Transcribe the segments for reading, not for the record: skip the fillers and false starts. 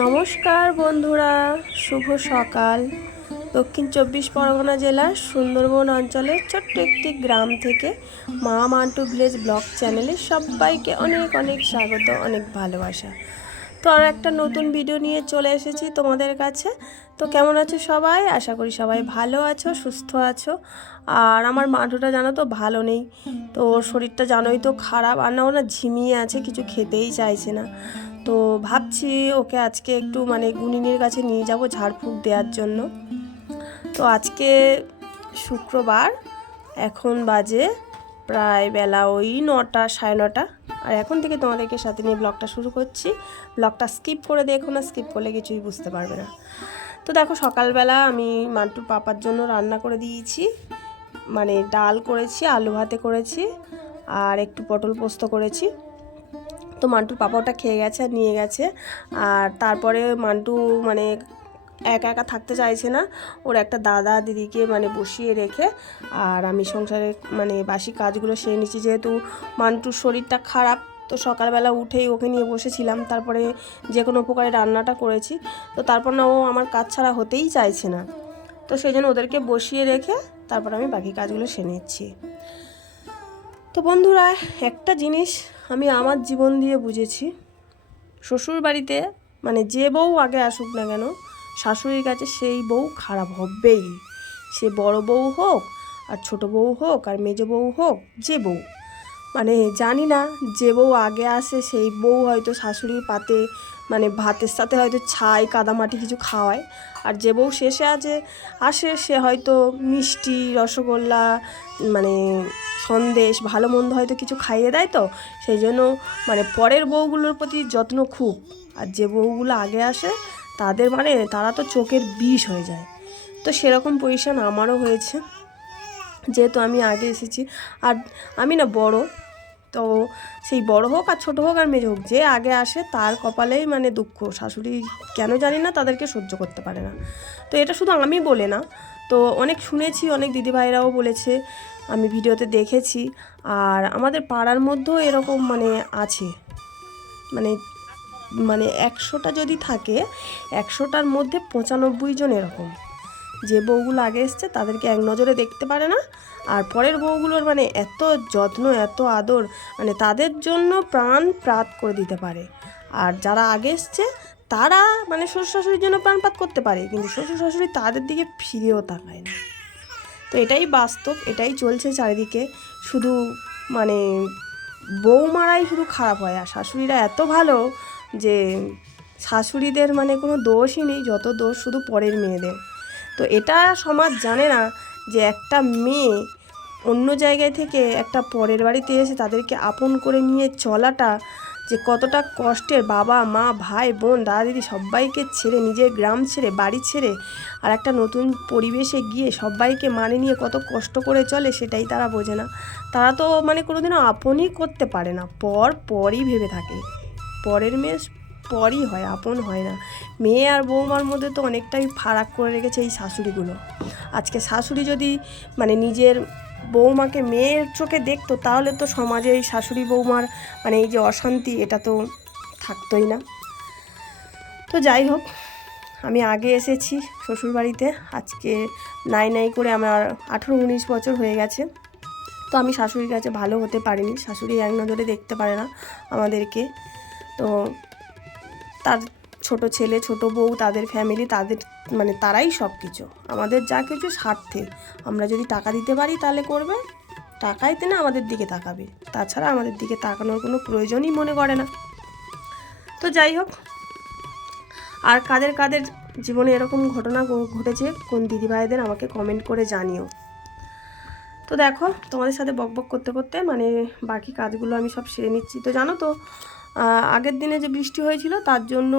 নমস্কার বন্ধুরা, শুভ সকাল। দক্ষিণ ২৪ পরগনা জেলার সুন্দরবন অঞ্চলের ছোট্ট একটি গ্রাম থেকে মা মান্টু ভিলেজ ব্লগ চ্যানেলে সবাইকে অনেক অনেক স্বাগত, অনেক ভালোবাসা। তো আর একটা নতুন ভিডিও নিয়ে চলে এসেছি তোমাদের কাছে। তো কেমন আছো সবাই? আশা করি সবাই ভালো আছো, সুস্থ আছো। আর আমার মান্টুটা জানো তো ভালো নেই, তো ওর শরীরটা জানোই তো খারাপ, আর না ওনা ঝিমিয়ে আছে, কিছু খেতেই চাইছে না। তো ভাবছি ওকে আজকে একটু গুনিনের কাছে নিয়ে যাব ঝাড়ফুঁক দেওয়ার জন্য। তো আজকে শুক্রবার, এখন বাজে প্রায় বেলা ওই 9টা, সাড়ে 9টা। আর এখন থেকে তোমাদেরকে সাথে নিয়ে ব্লগটা শুরু করছি। ব্লগটা স্কিপ করে দেখো না, স্কিপ করলে কিছুই বুঝতে পারবে না। তো দেখো, সকালবেলা আমি মান্টুর পাপার জন্য রান্না করে দিয়েছি, ডাল করেছি, আলু ভাতে করেছি, আর একটু পটল পোস্ত করেছি। তো মান্টুর পাপা ওটা খেয়ে গেছে আর নিয়ে গেছে। আর তারপরে মান্টু একা একা থাকতে চাইছে না, ওর একটা দাদা দিদিকে বসিয়ে রেখে আর আমি সংসারে বাসি কাজগুলো সেরে নিচ্ছি। যেহেতু মান্টুর শরীরটা খারাপ, তো সকালবেলা উঠেই ওকে নিয়ে বসেছিলাম, তারপরে যে কোনো প্রকারে রান্নাটা করেছি। তো তারপর না, ও আমার কাজ ছাড়া হতেই চাইছে না, তো সেই জন্য ওদেরকে বসিয়ে রেখে তারপর আমি বাকি কাজগুলো সেরে নিচ্ছি। তো বন্ধুরা, একটা জিনিস আমি আমার জীবন দিয়ে বুঝেছি, শ্বশুর বাড়িতে যে বউ আগে আসুক না কেন, শাশুড়ির কাছে সেই বউ খারাপ হবেই। সে বড় বউ হোক, আর ছোট বউ হোক, আর মেজ বউ হোক, যে বউ জানি না, যে বউ আগে আসে সেই বউ হয়তো শাশুড়ির পাতে ভাতের সাথে হয়তো ছাই কাদামাটি কিছু খাওয়ায়, আর যে বউ শেষে আসে সে হয়তো মিষ্টি, রসগোল্লা, সন্দেশ, ভালো মন্দ হয়তো কিছু খাইয়ে দেয়। তো সেই জন্য পরের বউগুলোর প্রতি যত্ন খুব, আর যে বউগুলো আগে আসে তাদের তারা তো চোখের বিষ হয়ে যায়। তো সেরকম পজিশন আমারও হয়েছে, যেহেতু আমি আগে এসেছি। আর আমি না বড়, তো সেই বড় হোক আর ছোট হোক আর মেজ হোক, যে আগে আসে তার কপালেই দুঃখ। শাশুড়ি কেন জানি না তাদেরকে সহ্য করতে পারে না। তো এটা শুধু আমি বলে না, তো অনেক শুনেছি, অনেক দিদিভাইরাও বলেছে, আমি ভিডিওতে দেখেছি। আর আমাদের পাড়ার মধ্যেও এরকম আছে, 100টা যদি থাকে 100টার মধ্যে 95 জন এরকম, যে বউগুলো আগে এসছে তাদেরকে এক নজরে দেখতে পারে না, আর পরের বউগুলোর এত যত্ন, এত আদর, তাদের জন্য প্রাণ প্রাত করে দিতে পারে। আর যারা আগে এসছে তারা শ্বশুর শাশুড়ির জন্য প্রাণপাত করতে পারে, কিন্তু শ্বশুর শাশুড়ি তাদের দিকে ফিরেও তাকায় না। তো এটাই বাস্তব, এটাই চলছে চারিদিকে। শুধু বউমারাই শুধু খারাপ হয়, আর শাশুড়িরা এত ভালো যে শাশুড়িদের কোনো দোষই নেই, যত দোষ শুধু পরের মেয়েদের। তো এটা সমাজ জানে না যে একটা মেয়ে অন্য জায়গায় থেকে একটা পরের বাড়িতে এসে তাদেরকে আপন করে নিয়ে চলাটা যে কতটা কষ্টের। বাবা মা, ভাই বোন, দাদা দিদি সবাইকে ছেড়ে, নিজের গ্রাম ছেড়ে, বাড়ি ছেড়ে আর একটা নতুন পরিবেশে গিয়ে সবাইকে নিয়ে কত কষ্ট করে চলে, সেটাই তারা বোঝে না। তারা তো কোনোদিনও আপনই করতে পারে না, পরই ভেবে থাকে। পরের মেয়ে পরই হয়, আপন হয় না। মেয়ে আর বৌমার মধ্যে তো অনেকটাই ফারাক করে রেখেছে এই শাশুড়িগুলো। আজকে শাশুড়ি যদি নিজের বৌমাকে মেয়ের চোখে দেখতো, তাহলে তো সমাজে এই শাশুড়ি বৌমার এই যে অশান্তি, এটা তো থাকতোই না। তো যাই হোক, আমি আগে এসেছি শ্বশুরবাড়িতে, আজকে নাই করে আমার 18-19 বছর হয়ে গেছে। তো আমি শাশুড়ির কাছে ভালো হতে পারিনি, শাশুড়ি এক নজরে দেখতে পারে না আমাদেরকে। তো তার ছোট ছেলে, ছোট বউ, তাদের ফ্যামিলি, তাদের তারাই সব কিছু, আমাদের যা কিছু স্বার্থে। আমরা যদি টাকা দিতে পারি তাহলে করবে, টাকাইতে না আমাদের দিকে তাকাবে, তাছাড়া আমাদের দিকে তাকানোর কোনো প্রয়োজনই মনে করে না। তো যাই হোক, আর কাদের কাদের জীবনে এরকম ঘটনা ঘটেছে কোন দিদিভাইদের আমাকে কমেন্ট করে জানিও। তো দেখো, তোমাদের সাথে বকবক করতে করতে বাকি কাজগুলো আমি সব সেরে নিচ্ছি। তো জানো তো, আগের দিনে যে বৃষ্টি হয়েছিল তার জন্য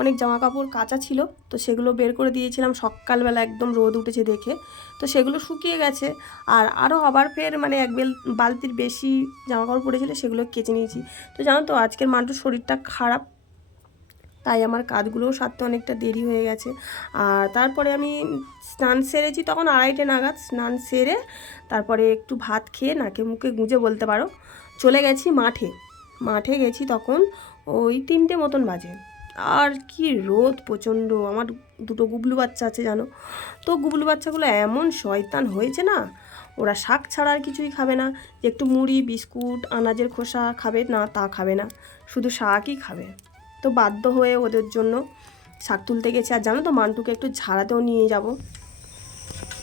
অনেক জামা কাপড় কাঁচা ছিল, তো সেগুলো বের করে দিয়েছিলাম সকালবেলা, একদম রোদ উঠেছে দেখে। তো সেগুলো শুকিয়ে গেছে, আর আবার ফের এক বালতির বেশি জামা কাপড় পড়েছিল, সেগুলো কেচে নিয়েছি। তো জানো তো, আজকের মান্টুর শরীরটা খারাপ, তাই আমার কাজগুলোও সারতে অনেকটা দেরি হয়ে গেছে। আর তারপরে আমি স্নান সেরেছি তখন 2:30 নাগাদ, স্নান সেরে তারপরে একটু ভাত খেয়ে নাকে মুখে গুঁজে বলতে পারো চলে গেছি মাঠে গেছি। তখন ওই 3টে মতন বাজে। আর কি রোদ প্রচণ্ড। আমার দুটো গুবলু বাচ্চা আছে জানো, তো গুবলু বাচ্চাগুলো এমন শয়তান হয়েছে না, ওরা শাক ছাড়া আর কিছুই খাবে না। যে একটু মুড়ি বিস্কুট আনাজের খোসা খাবে না, তা খাবে না, শুধু শাকই খাবে। তো বাধ্য হয়ে ওদের জন্য শাক তুলতে গেছি। আর জানো তো মান্টুকে একটু ঝাড়াতেও নিয়ে যাব।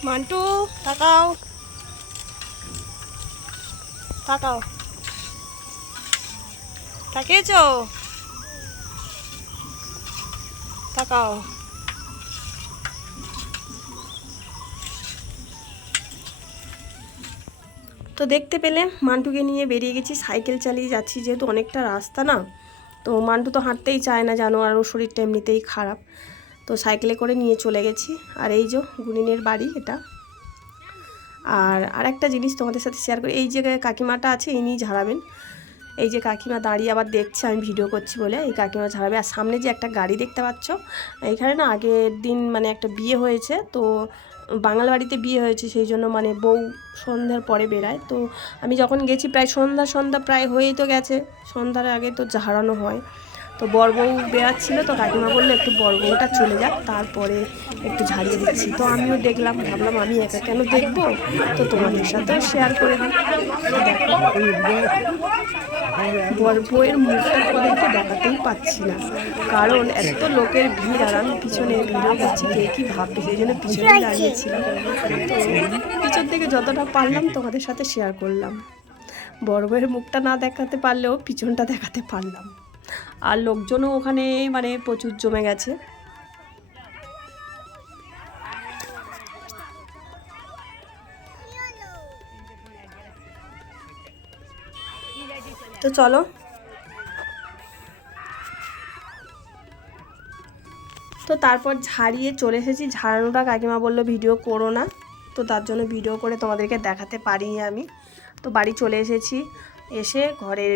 মান্টু তাকাও তাকাও, তাকিয়েছ, তাকাও। তো দেখতে পেলে মান্টুকে নিয়ে বেরিয়ে গেছি, সাইকেল চালিয়ে যাচ্ছি, যেহেতু অনেকটা রাস্তা না। তো মান্টু তো হাঁটতেই চায় না জানো, আর ওর শরীরটা এমনিতেই খারাপ। তো সাইকেলে করে নিয়ে চলে গেছি। আর এই যে গুনিনের বাড়ি এটা। আর আরেকটা জিনিস তোমাদের সাথে শেয়ার করি, এই যে কাকিমাটা আছে ইনি ঝাড়াবেন। এই যে কাকিমা দাঁড়িয়ে আবার দেখছে আমি ভিডিও করছি বলে, এই কাকিমা ঝাড়াবে। আর সামনে যে একটা গাড়ি দেখতে পাচ্ছ, এখানে না আগের দিন মানে একটা বিয়ে হয়েছে, তো বাঙাল বাড়িতে বিয়ে হয়েছে, সেই জন্য মানে বউ সন্ধ্যার পরে বেরায়। তো আমি যখন গেছি প্রায় সন্ধ্যা প্রায় হয়েই তো গেছে, সন্ধ্যার আগে তো ঝাড়ানো হয়। তো বর বউ বেরাচ্ছিল, তো কাকিমা বললো একটু বর বউটা চলে যাক, তারপরে একটু ঝাড়িয়ে দিচ্ছি। তো আমিও দেখলাম, ভাবলাম আমি একা কেন দেখবো, তো তোমাদের সাথেও শেয়ার করে দিই। বর বউয়ের মুখটা তোমাদেরকে দেখাতেই পাচ্ছি না, কারণ এত লোকের ভিড়, আর আমি পিছনে ভিডিও করছি, কে কি ভাববে, সেই জন্য পিছনে দাঁড়িয়েছিলাম। পিছন থেকে যতটা পারলাম তোমাদের সাথে শেয়ার করলাম। বর বউয়ের মুখটা না দেখাতে পারলেও পিছনটা দেখাতে পারলাম। আর লোকজনও ওখানে মানে প্রচুর জমে গেছে। তো চলো, তো তারপর ঝাড়িয়ে চলে এসেছি। ঝাড়ানোটা কাকিমা বললো ভিডিও করো না, তো তার জন্য ভিডিও করে তোমাদেরকে দেখাতে পারিনি আমি। তো বাড়ি চলে এসেছি, এসে ঘরের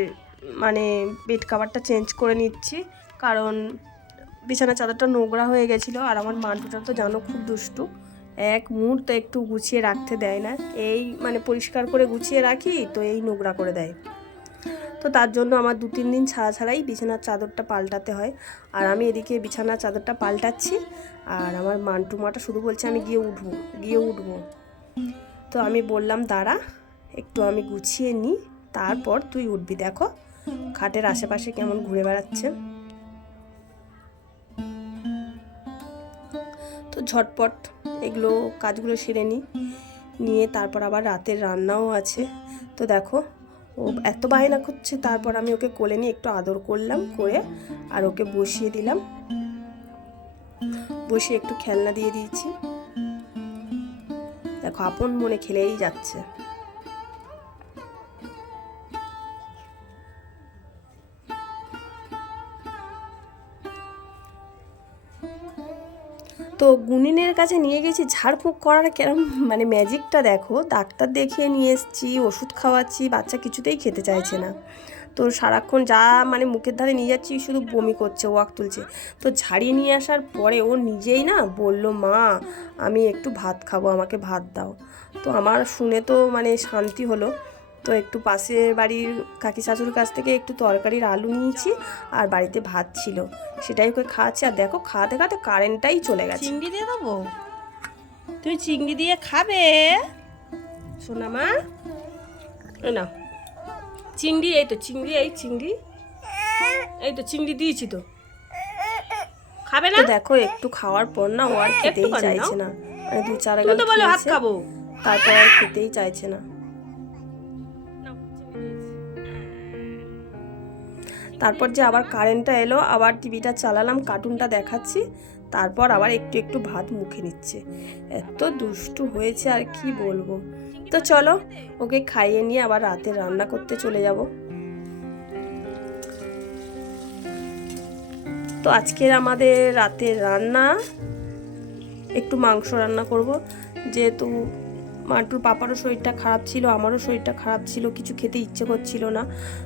মানে বেড কাভারটা চেঞ্জ করে নিচ্ছি, কারণ বিছানা চাদরটা নোংরা হয়ে গেছিলো। আর আমার মান্টুটা তো জানো খুব দুষ্টু, এক মুহূর্তে একটু গুছিয়ে রাখতে দেয় না। এই মানে পরিষ্কার করে গুছিয়ে রাখি, তো এই নোংরা করে দেয়। তো তার জন্য আমার 2-3 দিন ছাড়াই বিছানার চাদরটা পাল্টাতে হয়। আর আমি এদিকে বিছানার চাদরটা পাল্টাচ্ছি, আর আমার মান্টু মাটা শুধু বলছে আমি গিয়ে উঠবো। তো আমি বললাম দাঁড়া একটু আমি গুছিয়ে নিই, তারপর তুই উঠবি। দেখো খাটের আশেপাশে কেমন ঘুরে বেড়াচ্ছে। তো ঝটপট এগুলো কাজগুলো সেরে নিয়ে তারপর আবার রাতের রান্নাও আছে। তো দেখো ও এত বায়না করছে, তারপর আমি ওকে কোলে নিয়ে একটু আদর করলাম, করে আর ওকে বসিয়ে দিলাম, বসিয়ে একটু খেলনা দিয়ে দিয়েছি। দেখো আপন মনে খেলেই যাচ্ছে। তো গুনিনের কাছে নিয়ে গেছি, ঝাড়ফুঁক করার কেরম মানে ম্যাজিকটা দেখো। ডাক্তার দেখিয়ে নিয়ে এসেছি, ওষুধ খাওয়াচ্ছি, বাচ্চা কিছুতেই খেতে চাইছে না। তো সারাক্ষণ যা মানে মুখের ধারে নিয়ে যাচ্ছি শুধু বমি করছে, ওয়াক তুলছে। তো ঝাড়িয়ে নিয়ে আসার পরে ও নিজেই না বলল মা আমি একটু ভাত খাবো, আমাকে ভাত দাও। তো আমার শুনে তো মানে শান্তি হলো। তো একটু পাশের বাড়ির কাকি শাশুড়ির কাছ থেকে একটু তরকারির আলু নিয়েছি, আর বাড়িতে ভাত ছিল, সেটাই ওকে খাওয়াচ্ছি। আর দেখো খাওয়াতে খাওয়াতে কারেন্টটাই চলে গেছে। চিংড়ি দিয়ে দেবো, তুই চিংড়ি দিয়ে খাবে সোনা মা? না চিংড়ি, এই তো চিংড়ি, এই তো চিংড়ি দিয়েছি, তো খাবে না? দেখো একটু খাওয়ার পর না ও আর খেতেই চাইছে না, মানে 2-4 গাল খেয়েছে, তারপর আর খেতেই চাইছে না। তারপর যে আবার কারেন্টটা এলো, আবার টিভিটা চালালাম, কার্টুনটা দেখাচ্ছি, তারপর আবার একটু একটু ভাত মুখে নিচ্ছে। এত দুষ্টু হয়েছে আর কি বলবো। তো চলো ওকে খাইয়ে নিয়ে আবার রাতে রান্না করতে চলে যাব। তো আজকের আমাদের রাতের রান্না একটু মাংস রান্না করব, যেহেতু মান্টুর পাপারও শরীরটা খারাপ ছিল, আমারও শরীরটা খারাপ ছিল, কিছু খেতে ইচ্ছে করছিল না।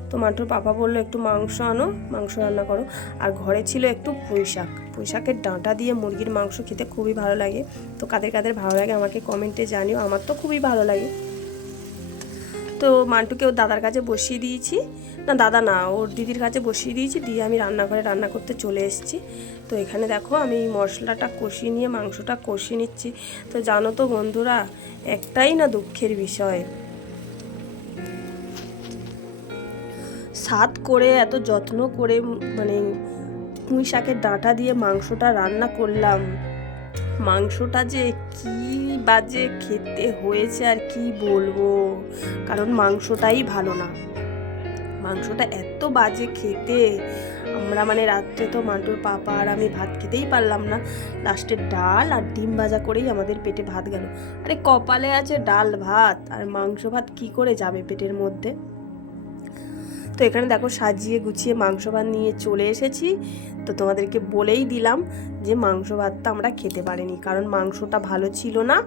তো মান্টুর পাপা বললো একটু মাংস আনো, মাংস রান্না করো। আর ঘরে ছিল একটু পুঁইশাকের ডাঁটা দিয়ে মুরগির মাংস খেতে খুবই ভালো লাগে। তো কাদের কাদের ভালো লাগে আমাকে কমেন্টে জানিও, আমার তো খুবই ভালো লাগে। তো মান্টুকে ওর দাদার কাছে বসিয়ে দিয়েছি, না দাদা না, ওর দিদির কাছে বসিয়ে দিয়েছি, দিয়ে আমি রান্নাঘরে রান্না করতে চলে এসেছি। তো এখানে দেখো আমি মশলাটা কষিয়ে নিয়ে মাংসটা কষিয়ে নিচ্ছি। তো জানো তো বন্ধুরা, একটাই না দুঃখের বিষয়, স্বাদ করে এত যত্ন করে মানে পুঁই শাকের ডাঁটা দিয়ে মাংসটা রান্না করলাম, মাংসটা যে কি বাজে খেতে হয়েছে আর কি বলবো, কারণ মাংসটাই ভালো না, মাংসটা এত বাজে খেতে। আমরা মানে রাত্রে তো মান্টুর পাপা আর আমি ভাত খেতেই পারলাম না, লাস্টে ডাল আর ডিম ভাজা করেই আমাদের পেটে ভাত গেল। আরে কপালে আছে ডাল ভাত, আর মাংস ভাত কি করে যাবে পেটের মধ্যে। তো এখানে দেখো সাজিয়ে গুছিয়ে মাংস ভাত নিয়ে চলে এসেছি। তো তোমাদেরকে বলেই দিলাম যে মাংস ভাতটা আমরা খেতে পারিনি, কারণ মাংসটা ভালো ছিল না,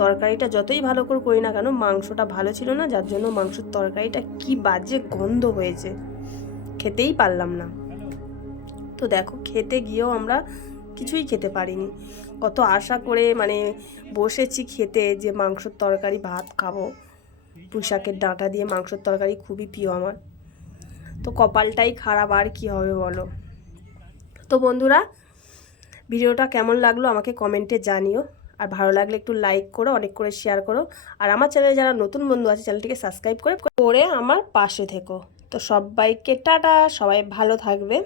তরকারিটা যতই ভালো করে করি না কেন মাংসটা ভালো ছিল না, যার জন্য মাংসের তরকারিটা কি বাজে গন্ধ হয়েছে, খেতেই পারলাম না। তো দেখো খেতে গিয়েও আমরা কিছুই খেতে পারিনি, কত আশা করে মানে বসেছি খেতে যে মাংসের তরকারি ভাত খাবো, পুঁই শাকের ডাঁটা দিয়ে মাংসের তরকারি খুবই প্রিয় আমার। তো কপালটাই খারাপ, আর কি হবে বলো। তো বন্ধুরা, ভিডিওটা কেমন লাগলো আমাকে কমেন্টে জানিও, আর ভালো লাগলে একটু লাইক করো, অনেক করে শেয়ার করো, আর আমার চ্যানেলে যারা নতুন বন্ধু আছে চ্যানেলটিকে সাবস্ক্রাইব করে আমার পাশে থেকো। তো সবাইকে টাটা, সবাই ভালো থাকবে।